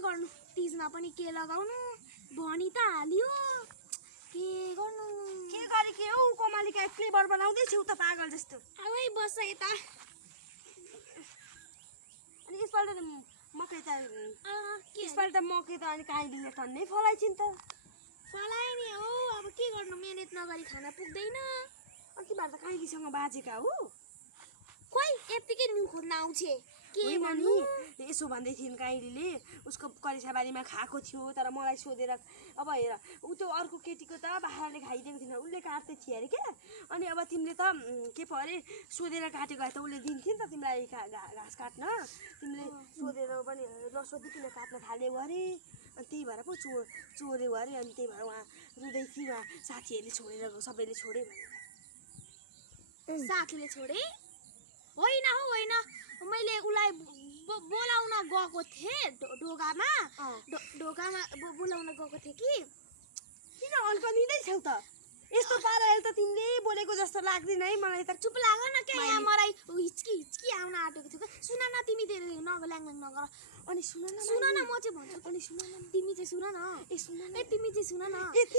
गर्नु तिजमा पनि के लगाउनु भनी त हाल्यो के गर्नु के गरे के हो कोमलीका फ्लेभर बनाउँदै छु त पागल जस्तो आउै बस यता अनि यसपल्ट मकै त यसपल्ट मकै त अनि काइलीले टन्नै फलाइछिन् त फलाए नि हो अब के गर्नु मेहनत नगरी खाना पुग्दैन अनि तिमीहरू त काइलीसँग बाजेका हो खोइ यत्तिकै न्यु खोज्न आउँछे के भन्नु यसो भन्दै थिइन् काइलीले उसको करेसाबारीमा खाएको थियो तर मलाई सोधेर अब हेर ऊ त्यो अर्को केटीको त बाख्राले खाइदिएको थिएन उसले काट्दै थियो अरे क्या अनि अब तिमीले त के पो अरे सोधेर काटेको भए त उसले दिन्थ्यो नि त तिमीलाई घाँस काट्न तिमीले सोधेर पनि नसोधिकन काट्न थाल्यौ अरे अनि त्यही भएर पो चोर्यौ अरे अनि त्यही भएर उहाँ रुँदै थियो उहाँ साथीहरूले छोडेर सबैले छोडे भनेर साथीले छोडे होइन हौ होइन मैले उसलाई बोलाउन गएको थिएँ ढोकामा ढोकामा बोलाउन गएको थिएँ कि किन अल्कनिँदै छौ त यस्तो पाराले त तिमीले बोलेको जस्तो लाग्दैन है मलाई त चुप लाग न के यहाँ मलाई हिचकी आउन आँटेको थियो सुन न तिमी ल्याङ नगर अनि सुन न म चाहिँ भन्छु अनि सुन न तिमी चाहिँ सुन न ए तिमी चाहिँ सुन न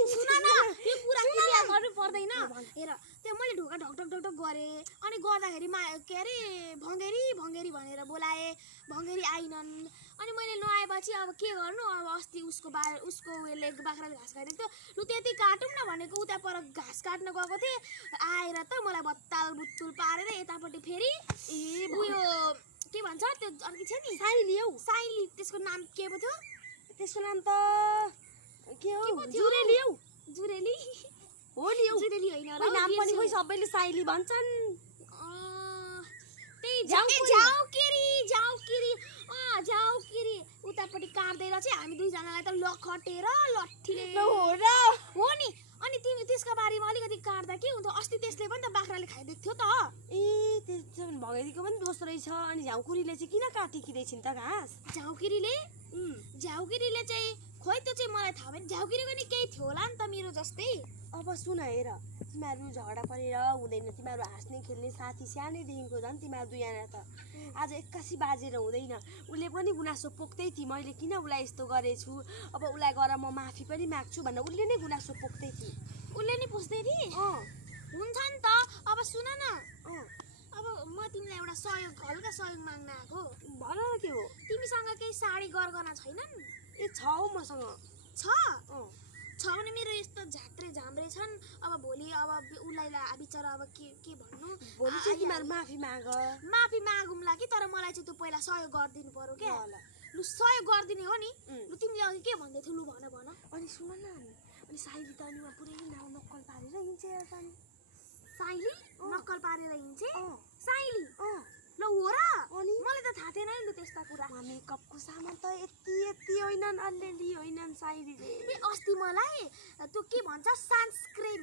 सुन न यो कुरा क्लियर गर्नु पर्दैन हेर त्यो मैले ढोका ढकढक गरेँ अनि गर्दाखेरि के अरे भङ्गेरी भनेर बोलाएँ भङ्गेरी आइनन् अनि मैले नआएपछि अब के गर्नु अब अस्ति उसको उयोले बाख्राले घाँस खाइदिएको थियो लु त्यति काटौँ न भनेको उता पर घाँस काट्न गएको थिएँ आएर त मलाई बत्ताल बुत्तुल पारेर यतापट्टि फेरि उयो के भन्छ त्यो अर्की छ नि साइली त्यसको नाम के पो थियो त्यसको नाम त के हो जुरेली हो नि जुरेली होइन नाम पनि खोइ सबैले साइली भन्छन् त्यही जाउकिरी उतापट्टि काट्दै रहेछ हामी दुईजनालाई त लखटेर लट्ठीले हो नि अनि तिमी त्यसको बारेमा अलिकति काट्दा के हुन्छ अस्ति त्यसले पनि त बाख्राले खाइदिएको थियो त त्यसो भने भगेरीको पनि दोष रहेछ अनि झाउकुरीले चाहिँ किन काटेकी रहेछन् त घाँस झाउकिरीले चाहिँ खोइ त्यो चाहिँ मलाई थाहा भएन झाउकिरीको नि केही थियो होला नि त मेरो जस्तै अब सुन हेर तिमीहरू झगडा परेर हुँदैन तिमीहरू हाँस्ने खेल्ने साथी सानैदेखिको झन् तिमीहरू दुईजना त आज 81 बाजेर हुँदैन उसले पनि गुनासो पोख्दै थिए मैले किन उसलाई यस्तो गरेछु अब उसलाई गएर म माफी पनि माग्छु भनेर उसले नै गुनासो पोख्दै थिए उसले नै पुछ्दै थिए हुन्छ नि त अब सुन न अब म तिमीलाई एउटा हल्का सहयोग माग्न आएको भन न के हो तिमीसँग केही साडी गरगहना छैनन् ए छ हौ मसँग छ भने मेरो यस्तो झात्रे झाम्रे छन् अब भोलि अब उसलाई बिचरा अब के भन्नु भोलि चाहिँ तिमीहरू माफी मागौँला कि तर मलाई चाहिँ त्यो पहिला सहयोग गरिदिनु पर्यो क्या लु सहयोग गरिदिने हो नि लु तिमीले अघि के भन्दै थियौ लु भन अनि सुन न अनि साइली त अनि पुरै नाउ नक्कल पारेर हिँड्छ साइली नक्कल पारेर हिँड्छे साइली ल हो र मलाई त थाहा थिएन नि लु त्यस्ता कुरा मेकअपको सामान त यति होइनन् अलिअलि होइनन् साइलीले अस्ति मलाई त्यो के भन्छ सनस्क्राइम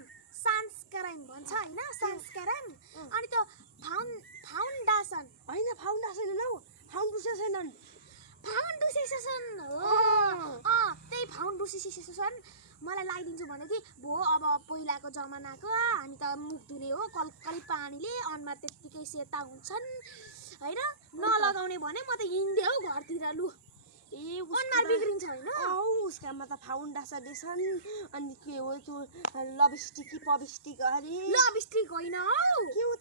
भन्छ होइन सनस्क्राइम अनि त्यो फाउन्डेसन होइन फाउन्डेसन नौ फाउन्डेसन हो त्यही फाउन्डेसन मलाई लगाइदिन्छु भने कि भो अब पहिलाको जमानाको हामी त मुख धुने हो कलकली पानीले अनुहार त्यत्तिकै सेता हुन्छन् होइन नलगाउने भने म त हिँड्दै हो घरतिर लु अनुहार बिग्रिन्छ होइन उसकामा त फाउन्डेसन अनि के हो त्यो लबिस्टिक पबिस्टिक अरे लबिस्टिक होइन हौ के हो त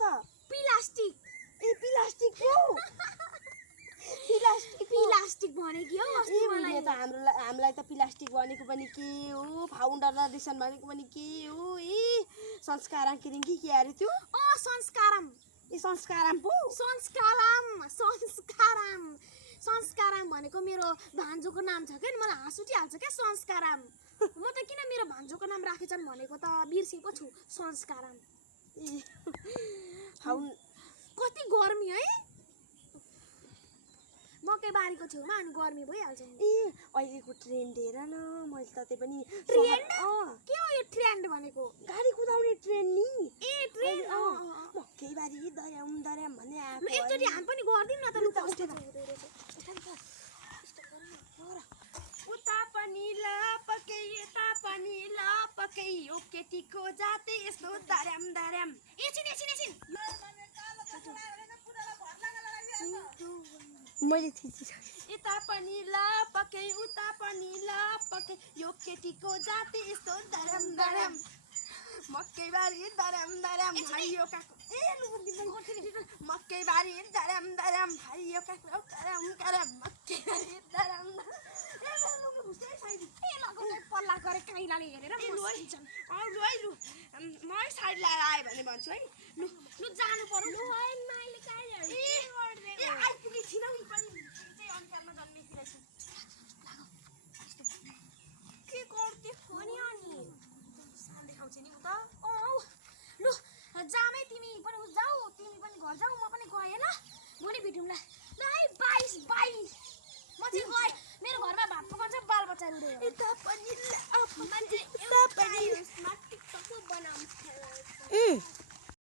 प्लास्टिक प्लास्टिक हो प्लास्टिक भनेको हो अस्ति मलाई त हामीलाई त प्लास्टिक भनेको पनि के हो फाउन्डेसन भनेको पनि के हो संस्कारम के अरे त्यो संस्कारम संस्कारम भनेको मेरो भान्जोको नाम छ क्या मलाई हाँस उठिहाल्छ क्या संस्कारम म त किन मेरो भान्जोको नाम राखेछन् भनेको त बिर्सेको छु संस्कारम कति गर्मी है मकै बारीको छेउमा अनि गर्मी भइहाल्छ नि अहिलेको ट्रेन्ड हेर न मैले त त्यही पनि ट्रेन्ड के हो यो ट्रेन्ड भनेको गाडी कुदाउने ट्रेन्ड नि ट्रेन्ड मकै बारी दर्याम भन्ने आएको एकचोटि हामी पनि गर्दिन न त लु उता पनि लपकै यता पनि लपकै यो केटीको जातै यस्तो दर्याम एकछिन मैले थिचिसकेँ यता पनि ल पके उता पनि ल पके यो केटीको जाति यस्तो दरम दरम मकैबारी दरम दरम भाइ यो काको मकैबारी दरम दरम भाइ यो काको करम करम मकैबारी दरम पल्ला गरे काइलाले हेरेर म साइड लाएर आयो भने भन्छु है लु जानु पर्यो लु है माइले काइले आइपुगे छिनौ नि पनि चाहिँ अनुसारमा जन्मेकी रहेछु के गर्दै अनि सान देखाउँछ नि उ त लु जामै तिमी पनि जाऊ तिमी पनि घर जाऊ म पनि गएँ ल भोलि भेटौँला ल है 22 म चाहिँ गएँ मेरो घरमा भात पकाउँछ बालबच्चा रुँदै यता पनि मान्छे एउटा पनि माथि बनाउँछ